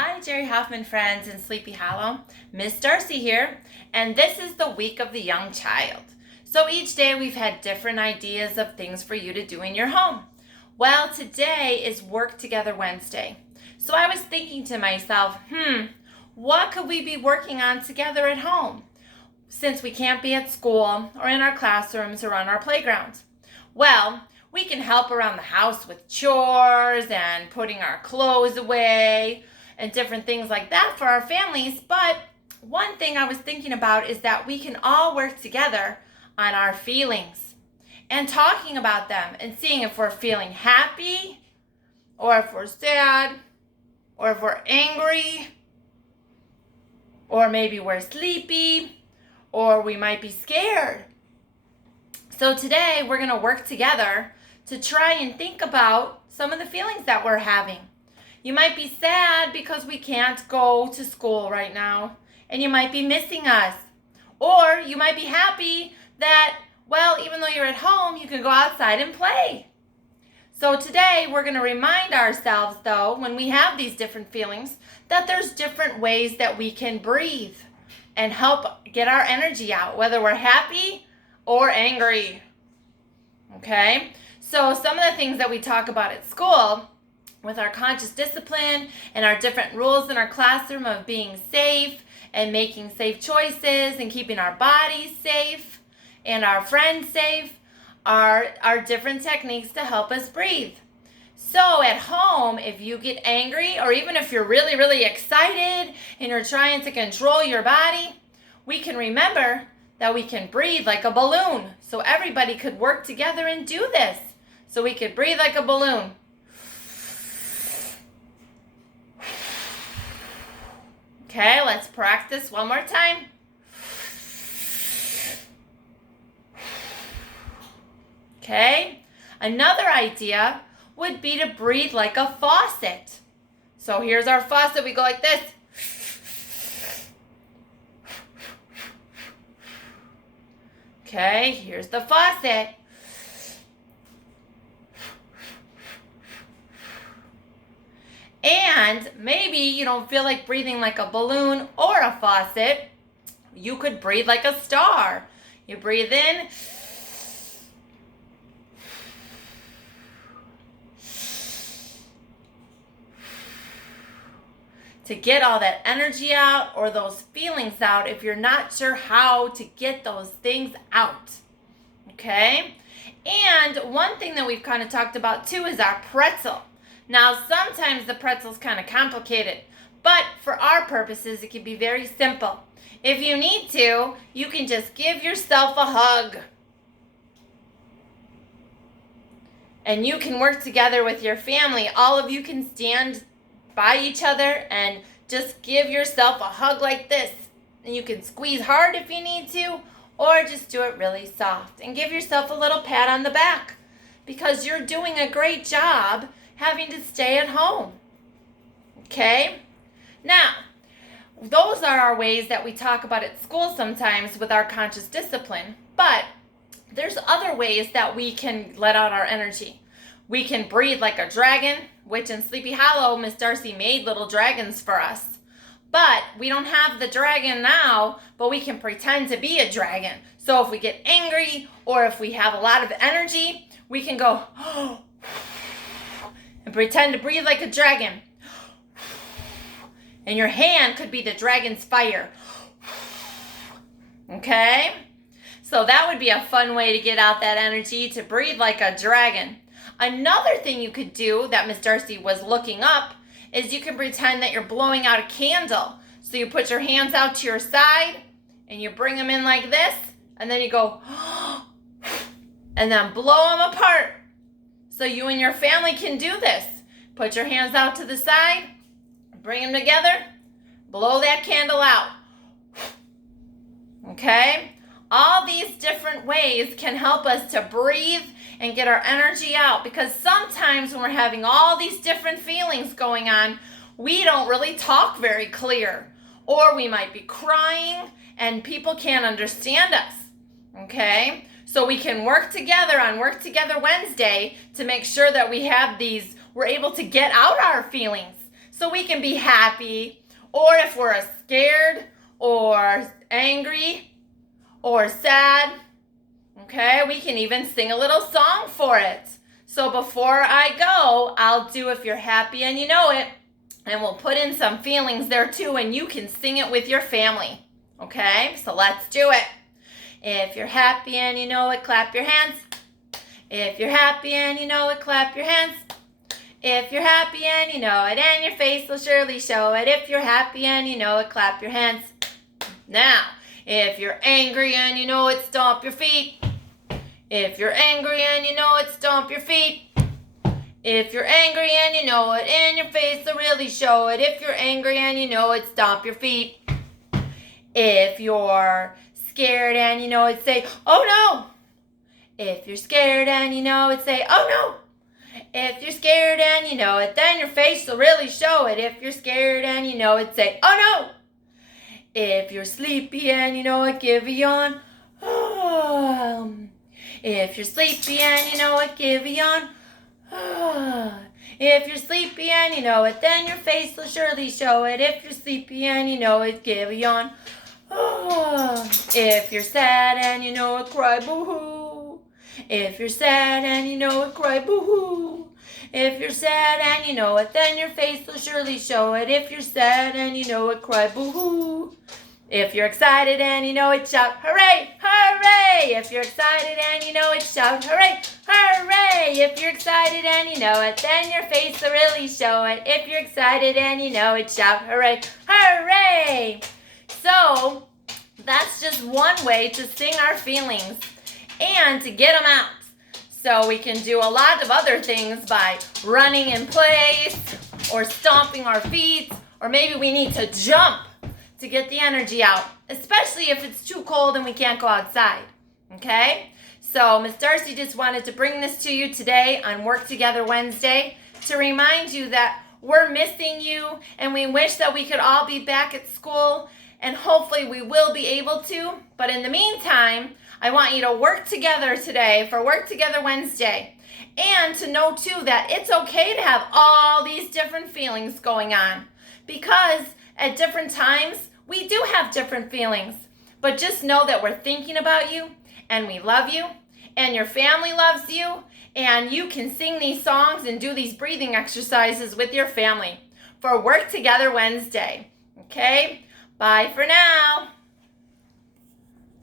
Hi, Jerry Hoffman friends in Sleepy Hollow. Miss Darcy here, and this is the week of the young child. So each day we've had different ideas of things for you to do in your home. Well, today is Work Together Wednesday. So I was thinking to myself, what could we be working on together at home? Since we can't be at school or in our classrooms or on our playgrounds. Well, we can help around the house with chores and putting our clothes away and different things like that for our families. But one thing I was thinking about is that we can all work together on our feelings and talking about them and seeing if we're feeling happy or if we're sad or if we're angry or maybe we're sleepy or we might be scared. So today we're going to work together to try and think about some of the feelings that we're having. You might be sad because we can't go to school right now, and you might be missing us. Or you might be happy that, well, even though you're at home, you can go outside and play. So today we're going to remind ourselves, though, when we have these different feelings, that there's different ways that we can breathe and help get our energy out, whether we're happy or angry. Okay? So some of the things that we talk about at school with our conscious discipline and our different rules in our classroom of being safe and making safe choices and keeping our bodies safe and our friends safe are different techniques to help us breathe. So at home, if you get angry or even if you're really, really excited and you're trying to control your body, we can remember that we can breathe like a balloon. So everybody could work together and do this. So we could breathe like a balloon. Okay, let's practice one more time. Okay, another idea would be to breathe like a faucet. So here's our faucet. We go like this. Okay, here's the faucet. And maybe you don't feel like breathing like a balloon or a faucet. You could breathe like a star. You breathe in. To get all that energy out or those feelings out if you're not sure how to get those things out. Okay? And one thing that we've kind of talked about too is our pretzel. Now, sometimes the pretzel's kind of complicated, but for our purposes, it can be very simple. If you need to, you can just give yourself a hug. And you can work together with your family. All of you can stand by each other and just give yourself a hug like this. And you can squeeze hard if you need to, or just do it really soft. And give yourself a little pat on the back because you're doing a great job having to stay at home. Okay? Now, those are our ways that we talk about at school sometimes with our conscious discipline. But there's other ways that we can let out our energy. We can breathe like a dragon, which in Sleepy Hollow, Miss Darcy made little dragons for us. But we don't have the dragon now, but we can pretend to be a dragon. So if we get angry or if we have a lot of energy, we can go, and pretend to breathe like a dragon. And your hand could be the dragon's fire. Okay? So that would be a fun way to get out that energy, to breathe like a dragon. Another thing you could do that Miss Darcy was looking up is you can pretend that you're blowing out a candle. So you put your hands out to your side and you bring them in like this and then you go and then blow them apart. So you and your family can do this. Put your hands out to the side, bring them together, blow that candle out. Okay? All these different ways can help us to breathe and get our energy out, because sometimes when we're having all these different feelings going on, we don't really talk very clear, or we might be crying and people can't understand us. Okay? So we can work together on Work Together Wednesday to make sure that we're able to get out our feelings so we can be happy, or if we're scared or angry or sad, okay, we can even sing a little song for it. So before I go, I'll do If You're Happy and You Know It, and we'll put in some feelings there too, and you can sing it with your family. Okay, so let's do it. If you're happy and you know it, clap your hands. If you're happy and you know it, clap your hands. If you're happy and you know it, and your face will surely show it. If you're happy and you know it, clap your hands. Now, if you're angry and you know it, stomp your feet. If you're angry and you know it, stomp your feet. If you're angry and you know it, and your face will really show it. If you're angry and you know it, stomp your feet. If you're scared and you know it, say, oh no. If you're scared and you know it, say, oh no. If you're scared and you know it, then your face will really show it. If you're scared and you know it, say, oh no. If you're sleepy and you know it, give a yawn. If you're sleepy and you know it, give a yawn. If you're sleepy and you know it, then your face will surely show it. If you're sleepy and you know it, give a yawn. If you're sad and you know it, cry boo-hoo. If you're sad and you know it, cry boo-hoo. If you're sad and you know it, then your face will surely show it. If you're sad and you know it, cry boo-hoo. If you're excited and you know it, shout hooray, hooray. If you're excited and you know it, shout hooray, hooray. If you're excited and you know it, then your face will really show it. If you're excited and you know it, shout hooray, hooray. So that's just one way to sing our feelings and to get them out. So we can do a lot of other things by running in place or stomping our feet, or maybe we need to jump to get the energy out, especially if it's too cold and we can't go outside, okay? So Miss Darcy just wanted to bring this to you today on Work Together Wednesday to remind you that we're missing you and we wish that we could all be back at school, and hopefully we will be able to. But in the meantime, I want you to work together today for Work Together Wednesday, and to know too that it's okay to have all these different feelings going on, because at different times we do have different feelings. But just know that we're thinking about you and we love you and your family loves you, and you can sing these songs and do these breathing exercises with your family for Work Together Wednesday. Okay? Bye for now.